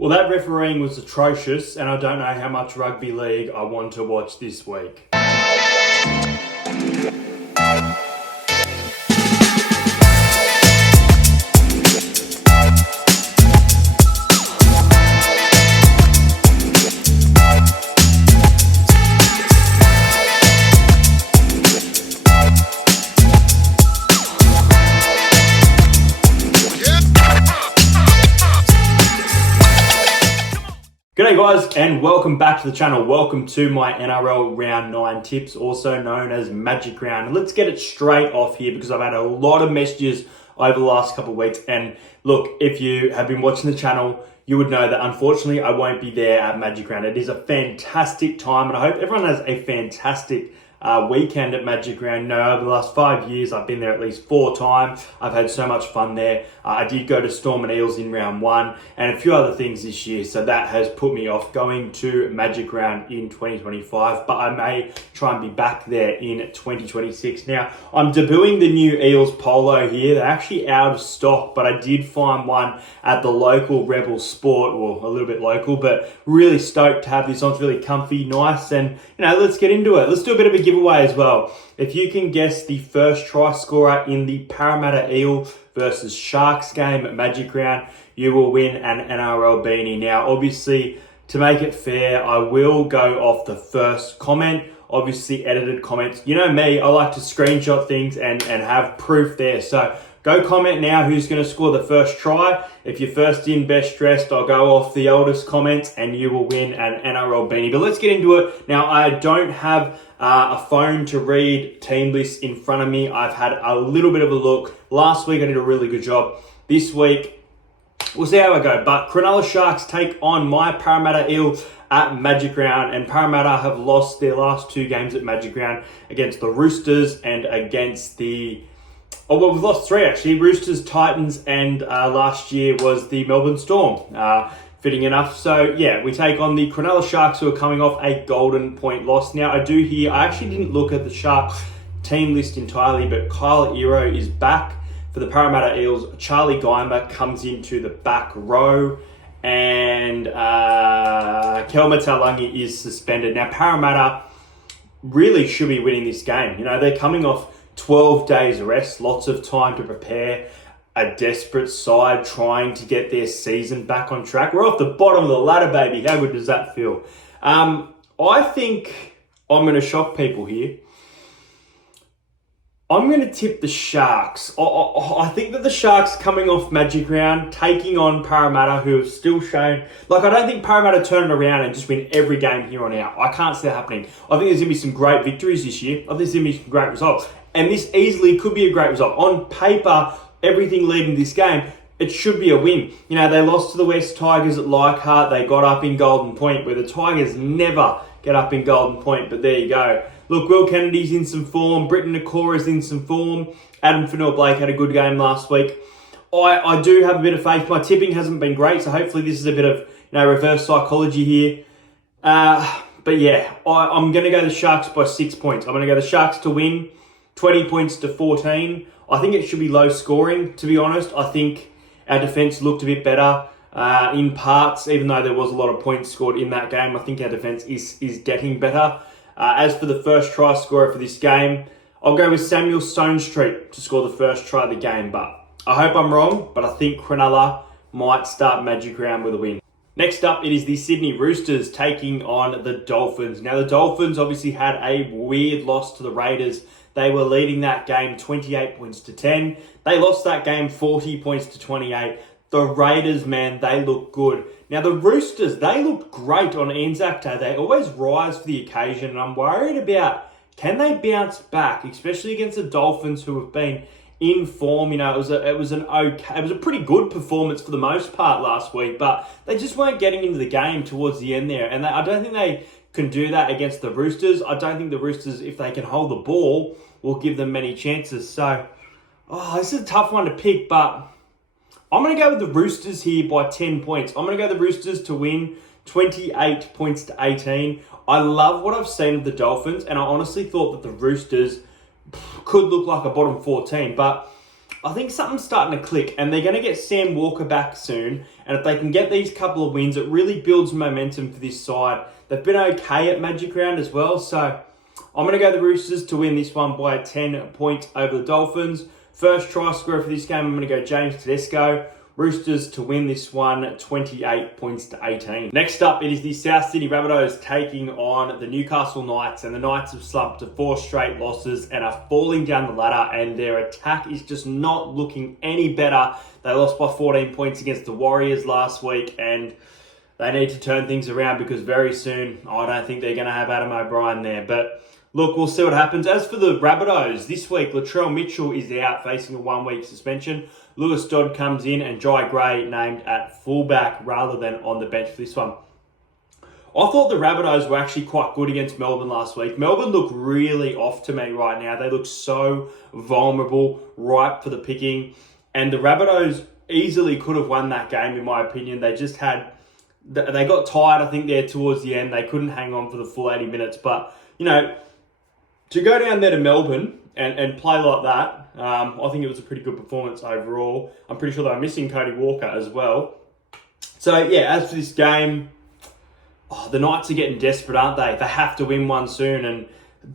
Well, that refereeing was atrocious, and I don't know how much rugby league I want to watch this week. G'day guys, and welcome back to the channel. Welcome to my NRL Round 9 tips, also known as Magic Round. And let's get it straight off here because I've had a lot of messages over the last couple of weeks. And look, if you have been watching the channel, you would know that unfortunately I won't be there at Magic Round. It is a fantastic time, and I hope everyone has a fantastic weekend at Magic Round. You know, over the last 5 years, I've been there at least 4 times. I've had so much fun there. I did go to Storm and Eels in round 1 and a few other things this year. So that has put me off going to Magic Round in 2025, but I may try and be back there in 2026. Now, I'm debuting the new Eels polo here. They're actually out of stock, but I did find one at the local Rebel Sport, or a little bit local, but really stoked to have this on. It's really comfy, nice, and you know, let's get into it. Let's do a bit of a giveaway as well. If you can guess the first try scorer in the Parramatta Eel versus Sharks game at Magic Round, you will win an NRL beanie. Now, obviously, to make it fair, I will go off the first comment. Obviously, edited comments. You know me, I like to screenshot things and have proof there. So go comment now who's going to score the first try. If you're first in, best dressed, I'll go off the oldest comments and you will win an NRL beanie. But let's get into it. Now, I don't have a phone to read team lists in front of me. I've had a little bit of a look. Last week, I did a really good job. This week, we'll see how I go. But Cronulla Sharks take on my Parramatta Eel at Magic Round, and Parramatta have lost their last 2 games at Magic Round against the Roosters and against the... Oh, well, we've lost 3 actually. Roosters, Titans, and last year was the Melbourne Storm. Fitting enough. So, yeah, we take on the Cronulla Sharks, who are coming off a golden point loss. Now, I actually didn't look at the Sharks team list entirely, but Kyle Ero is back for the Parramatta Eels. Charlie Geimer comes into the back row, and Kelma Talangi is suspended. Now, Parramatta really should be winning this game. You know, they're coming off 12 days rest, lots of time to prepare, a desperate side trying to get their season back on track. We're off the bottom of the ladder, baby. How good does that feel? I think I'm going to shock people here. I'm going to tip the Sharks. I think that the Sharks coming off Magic Round, taking on Parramatta, who have still shown... Like, I don't think Parramatta turn it around and just win every game here on out. I can't see that happening. I think there's going to be some great victories this year. I think there's going to be some great results. And this easily could be a great result. On paper, everything leading this game, it should be a win. You know, they lost to the West Tigers at Leichhardt. They got up in Golden Point, where the Tigers never get up in Golden Point. But there you go. Look, Will Kennedy's in some form. Britton Nakora's in some form. Adam Fanua-Blake had a good game last week. I do have a bit of faith. My tipping hasn't been great, so hopefully this is a bit of reverse psychology here. But yeah, I'm going to go the Sharks by 6 points. I'm going to go the Sharks to win, 20 points to 14. I think it should be low scoring, to be honest. I think our defence looked a bit better in parts, even though there was a lot of points scored in that game. I think our defence is getting better. As for the first try scorer for this game, I'll go with Samuel Stonestreet to score the first try of the game. But I hope I'm wrong, but I think Cronulla might start Magic Round with a win. Next up, it is the Sydney Roosters taking on the Dolphins. Now, the Dolphins obviously had a weird loss to the Raiders. They were leading that game 28 points to 10. They lost that game 40 points to 28. The Raiders, man, they look good. Now, the Roosters, they looked great on Anzac Day. They always rise for the occasion, and I'm worried about, can they bounce back, especially against the Dolphins, who have been in form. You know, it was a pretty good performance for the most part last week, but they just weren't getting into the game towards the end there. And I don't think they can do that against the Roosters. I don't think the Roosters, if they can hold the ball, will give them many chances. So, this is a tough one to pick, but I'm going to go with the Roosters here by 10 points. I'm going to go the Roosters to win 28 points to 18. I love what I've seen of the Dolphins, and I honestly thought that the Roosters could look like a bottom 14, but I think something's starting to click, and they're going to get Sam Walker back soon. And if they can get these couple of wins, it really builds momentum for this side. They've been okay at Magic Round as well, so I'm going to go the Roosters to win this one by 10 points over the Dolphins. First try scorer for this game, I'm going to go James Tedesco. Roosters to win this one 28 points to 18. Next up, it is the South Sydney Rabbitohs taking on the Newcastle Knights, and the Knights have slumped to 4 straight losses and are falling down the ladder, and their attack is just not looking any better. They lost by 14 points against the Warriors last week, and they need to turn things around because very soon I don't think they're going to have Adam O'Brien there. But look, we'll see what happens. As for the Rabbitohs, this week, Latrell Mitchell is out facing a 1-week suspension. Lewis Dodd comes in and Jai Gray named at fullback rather than on the bench for this one. I thought the Rabbitohs were actually quite good against Melbourne last week. Melbourne look really off to me right now. They look so vulnerable, ripe for the picking. And the Rabbitohs easily could have won that game, in my opinion. They got tired, I think, there towards the end. They couldn't hang on for the full 80 minutes. But, to go down there to Melbourne and play like that, I think it was a pretty good performance overall. I'm pretty sure they were missing Cody Walker as well. So, yeah, as for this game, the Knights are getting desperate, aren't they? They have to win one soon. And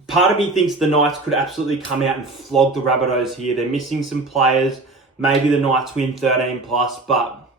part of me thinks the Knights could absolutely come out and flog the Rabbitohs here. They're missing some players. Maybe the Knights win 13 plus, but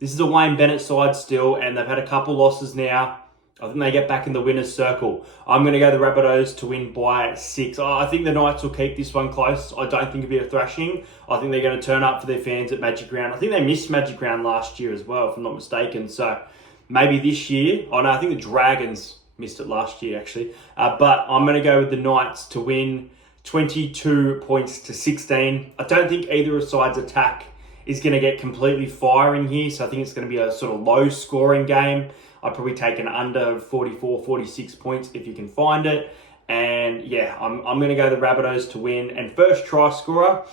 this is a Wayne Bennett side still, and they've had a couple losses now. I think they get back in the winner's circle. I'm going to go the Rabbitohs to win by 6. I think the Knights will keep this one close. I don't think it'll be a thrashing. I think they're going to turn up for their fans at Magic Round. I think they missed Magic Round last year as well, if I'm not mistaken. So maybe this year. Oh no, I think the Dragons missed it last year actually. But I'm going to go with the Knights to win 22 points to 16. I don't think either side's attack is going to get completely firing here. So I think it's going to be a sort of low scoring game. I'd probably take an under 44, 46 points if you can find it. And yeah, I'm going to go the Rabbitohs to win. And first try scorer,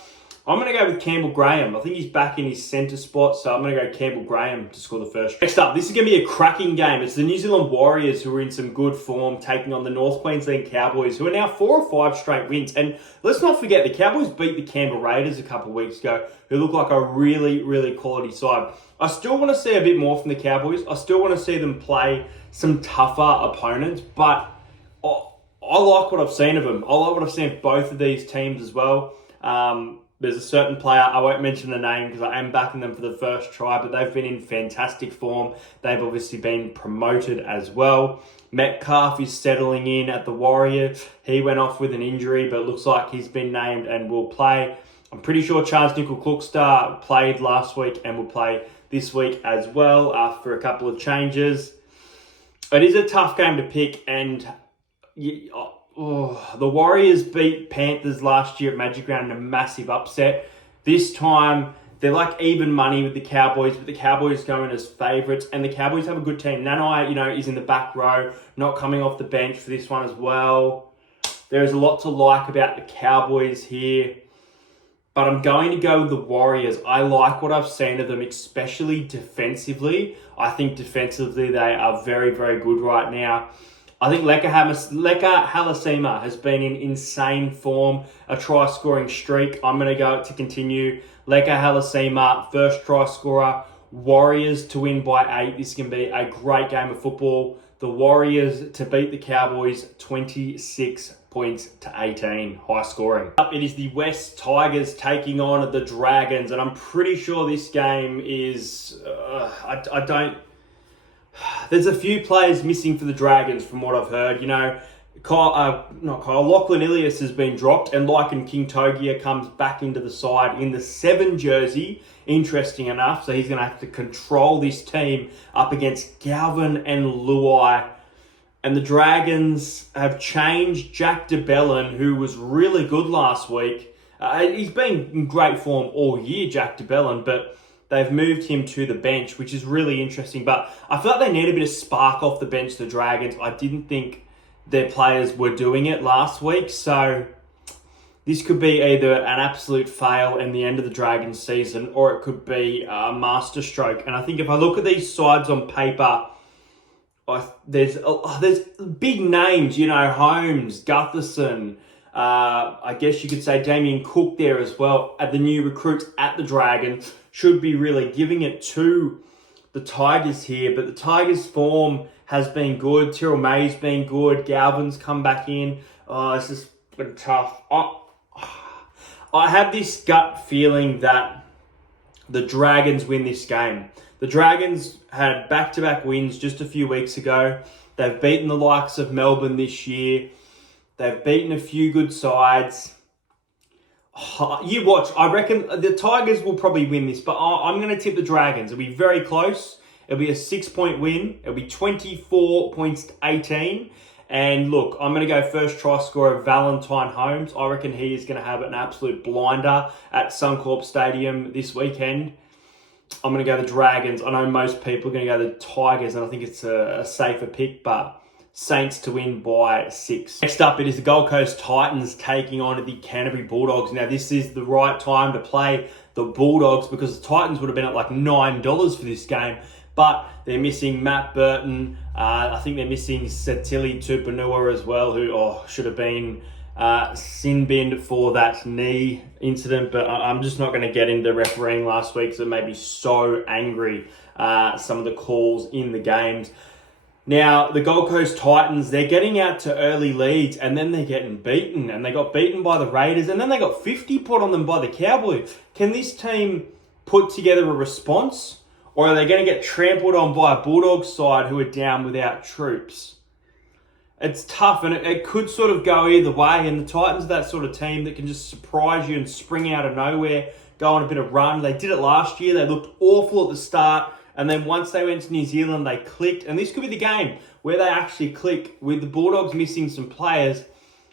I'm going to go with Campbell Graham. I think he's back in his centre spot, so I'm going to go Campbell Graham to score the first. Next up, this is going to be a cracking game. It's the New Zealand Warriors who are in some good form, taking on the North Queensland Cowboys, who are now 4 or 5 straight wins. And let's not forget, the Cowboys beat the Canberra Raiders a couple of weeks ago, who look like a really, really quality side. I still want to see a bit more from the Cowboys. I still want to see them play some tougher opponents, but I like what I've seen of them. I like what I've seen of both of these teams as well. There's a certain player, I won't mention the name because I am backing them for the first try, but they've been in fantastic form. They've obviously been promoted as well. Metcalf is settling in at the Warriors. He went off with an injury, but looks like he's been named and will play. I'm pretty sure Charles Nickel-Klukstar played last week and will play this week as well after a couple of changes. It is a tough game to pick, and the Warriors beat Panthers last year at Magic Round in a massive upset. This time, they're like even money with the Cowboys, but the Cowboys going as favourites, and the Cowboys have a good team. Nanai, is in the back row, not coming off the bench for this one as well. There is a lot to like about the Cowboys here, but I'm going to go with the Warriors. I like what I've seen of them, especially defensively. I think defensively they are very, very good right now. I think Leka Halasima has been in insane form, a try-scoring streak. I'm going to go to continue. Leka Halasima, first try scorer. Warriors to win by 8. This can be a great game of football. The Warriors to beat the Cowboys 26 points to 18. High scoring. It is the West Tigers taking on the Dragons, and I'm pretty sure this game is... There's a few players missing for the Dragons from what I've heard. Lachlan Ilias has been dropped, and Lycan King Togia comes back into the side in the 7 jersey. Interesting enough. So he's going to have to control this team up against Galvin and Luai. And the Dragons have changed Jack DeBellin, who was really good last week. He's been in great form all year, Jack DeBellin, but they've moved him to the bench, which is really interesting. But I feel like they need a bit of spark off the bench, the Dragons. I didn't think their players were doing it last week. So this could be either an absolute fail in the end of the Dragons season, or it could be a masterstroke. And I think if I look at these sides on paper, there's big names, Holmes, Gutherson, I guess you could say Damien Cook there as well. At the new recruits at the Dragons should be really giving it to the Tigers here. But the Tigers' form has been good. Nrl May's been good. Galvin's come back in. Oh, this has been tough. I have this gut feeling that the Dragons win this game. The Dragons had back-to-back wins just a few weeks ago. They've beaten the likes of Melbourne this year. They've beaten a few good sides. You watch. I reckon the Tigers will probably win this, but I'm going to tip the Dragons. It'll be very close. It'll be a 6-point win. It'll be 24 points to 18. And look, I'm going to go first try scorer Valentine Holmes. I reckon he is going to have an absolute blinder at Suncorp Stadium this weekend. I'm going to go the Dragons. I know most people are going to go the Tigers, and I think it's a safer pick, but Saints to win by 6. Next up, it is the Gold Coast Titans taking on the Canterbury Bulldogs. Now, this is the right time to play the Bulldogs because the Titans would have been at like $9 for this game, but they're missing Matt Burton. I think they're missing Satili Tupanua as well, who should have been sin binned for that knee incident, but I'm just not going to get into refereeing last week, so it made me so angry, some of the calls in the games. Now, the Gold Coast Titans, they're getting out to early leads and then they're getting beaten, and they got beaten by the Raiders and then they got 50 put on them by the Cowboys. Can this team put together a response, or are they going to get trampled on by a Bulldogs side who are down without troops? It's tough, and it could sort of go either way, and the Titans are that sort of team that can just surprise you and spring out of nowhere, go on a bit of run. They did it last year. They looked awful at the start, and then once they went to New Zealand, they clicked, and this could be the game where they actually click. With the Bulldogs missing some players,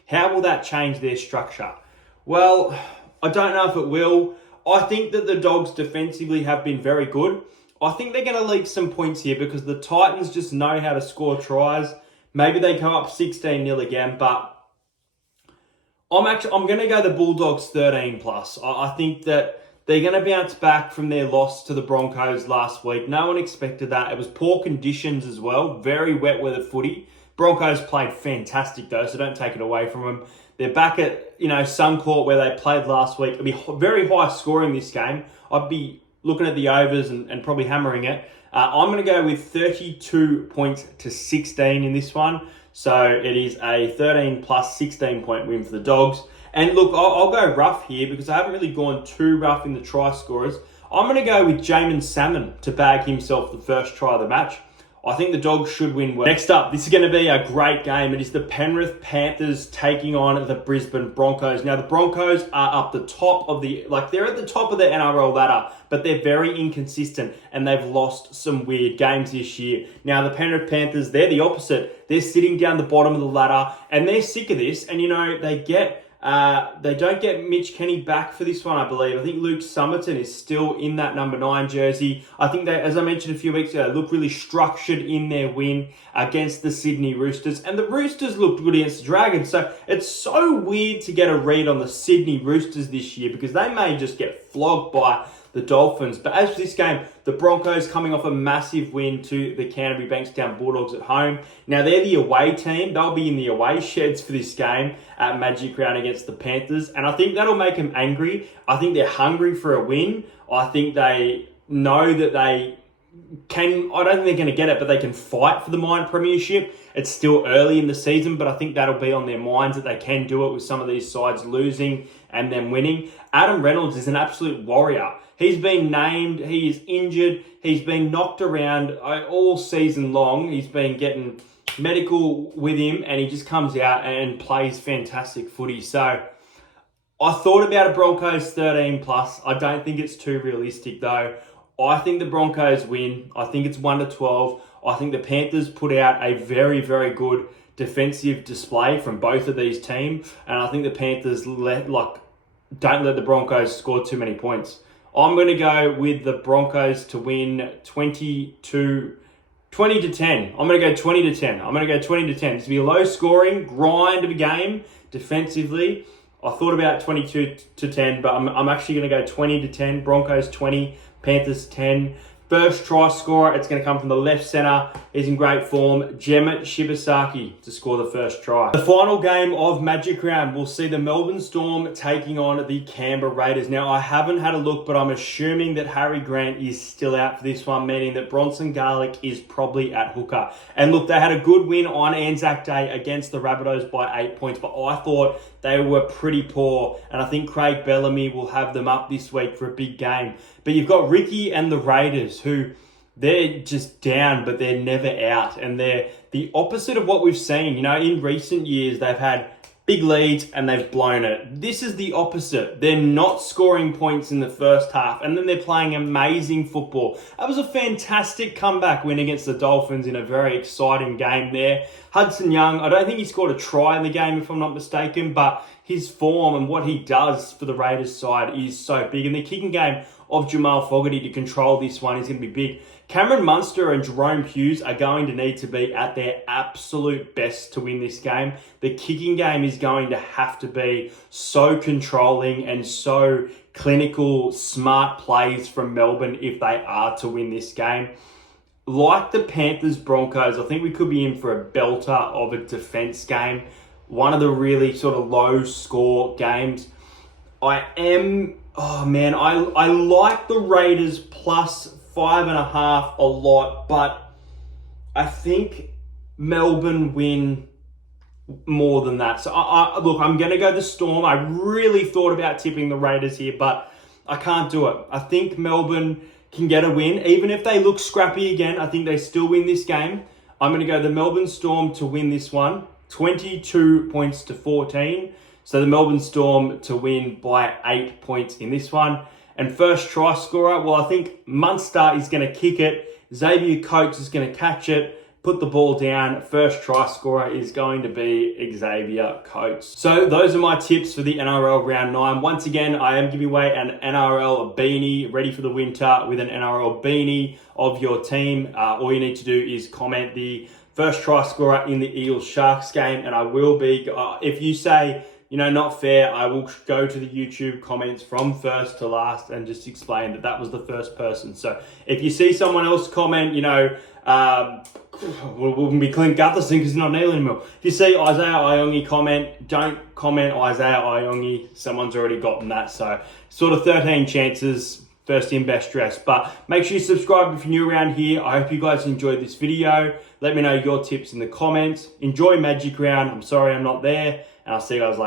how will that change their structure? Well, I don't know if it will. I think that the Dogs defensively have been very good. I think they're going to leak some points here because the Titans just know how to score tries. Maybe they come up 16-0 again, but I'm going to go the Bulldogs 13+. I think that they're going to bounce back from their loss to the Broncos last week. No one expected that. It was poor conditions as well. Very wet weather footy. Broncos played fantastic though, so don't take it away from them. They're back at, Suncorp where they played last week. It'll be very high scoring this game. I'd be looking at the overs and probably hammering it. I'm going to go with 32 points to 16 in this one. So it is a 13 plus 16 point win for the Dogs. And look, I'll go rough here because I haven't really gone too rough in the try scorers. I'm going to go with Jamin Salmon to bag himself the first try of the match. I think the Dogs should win well. Next up, this is going to be a great game. It is the Penrith Panthers taking on the Brisbane Broncos. Now, the Broncos are up the top of they're at the top of the NRL ladder, but they're very inconsistent and they've lost some weird games this year. Now, the Penrith Panthers, they're the opposite. They're sitting down the bottom of the ladder and they're sick of this. And, they don't get Mitch Kenny back for this one, I believe. I think Luke Summerton is still in that number 9 jersey. I think they, as I mentioned a few weeks ago, look really structured in their win against the Sydney Roosters. And the Roosters looked good against the Dragons. So it's so weird to get a read on the Sydney Roosters this year because they may just get flogged by the Dolphins. But as for this game, the Broncos coming off a massive win to the Canterbury Bankstown Bulldogs at home. Now, they're the away team. They'll be in the away sheds for this game at Magic Round against the Panthers. And I think that'll make them angry. I think they're hungry for a win. I think they know that they can, I don't think they're going to get it, but they can fight for the Mine Premiership. It's still early in the season, but I think that'll be on their minds that they can do it with some of these sides losing and then winning. Adam Reynolds is an absolute warrior. He's been named, he is injured, he's been knocked around all season long. He's been getting medical with him and he just comes out and plays fantastic footy. So I thought about a Broncos 13+. I don't think it's too realistic though. I think the Broncos win. I think it's 1-12. I think the Panthers put out a very, very good defensive display from both of these teams. And I think the Panthers don't let the Broncos score too many points. I'm going to go with the Broncos to win 20 to 10. I'm going to go 20 to 10. I'm going to go 20 to 10. It's going to be a low scoring grind of a game defensively. I thought about 22 to 10, but I'm actually going to go 20 to 10. Broncos 20, Panthers 10. First try scorer, it's going to come from the left centre. He's in great form. Jem Shibasaki to score the first try. The final game of Magic Round, we'll see the Melbourne Storm taking on the Canberra Raiders. Now, I haven't had a look, but I'm assuming that Harry Grant is still out for this one, meaning that Bronson Garlick is probably at hooker. And look, they had a good win on Anzac Day against the Rabbitohs by 8 points, but I thought they were pretty poor, and I think Craig Bellamy will have them up this week for a big game. But you've got Ricky and the Raiders, who they're just down, but they're never out. And they're the opposite of what we've seen. You know, in recent years, they've had big leads and they've blown it. This is the opposite. They're not scoring points in the first half, and then they're playing amazing football. That was a fantastic comeback win against the Dolphins in a very exciting game there. Hudson Young, I don't think he scored a try in the game, if I'm not mistaken, but his form and what he does for the Raiders side is so big. And the kicking game of Jamal Fogarty to control this one is going to be big. Cameron Munster and Jerome Hughes are going to need to be at their absolute best to win this game. The kicking game is going to have to be so controlling and so clinical, smart plays from Melbourne if they are to win this game. Like the Panthers Broncos, I think we could be in for a belter of a defense game. One of the really sort of low score games. I like the Raiders plus 5.5 a lot, but I think Melbourne win more than that. So look, I'm going to go the Storm. I really thought about tipping the Raiders here, but I can't do it. I think Melbourne can get a win. Even if they look scrappy again, I think they still win this game. I'm going to go the Melbourne Storm to win this one, 22 points to 14. So the Melbourne Storm to win by 8 points in this one. And first try scorer, well, I think Munster is going to kick it. Xavier Coates is going to catch it, put the ball down. First try scorer is going to be Xavier Coates. So those are my tips for the NRL Round 9. Once again, I am giving away an NRL beanie ready for the winter with an NRL beanie of your team. All you need to do is comment the first try scorer in the Eels Sharks game, and I will be, if you say, you know, not fair, I will go to the YouTube comments from first to last and just explain that that was the first person. So if you see someone else comment, you know, we'll be Clint Gutherson because he's not Neil anymore. If you see Isaiah Iongi comment, don't comment Isaiah Iongi. Someone's already gotten that. So sort of 13 chances, first in, best dressed. But make sure you subscribe if you're new around here. I hope you guys enjoyed this video. Let me know your tips in the comments. Enjoy Magic Round. I'm sorry I'm not there, and I'll see you guys later.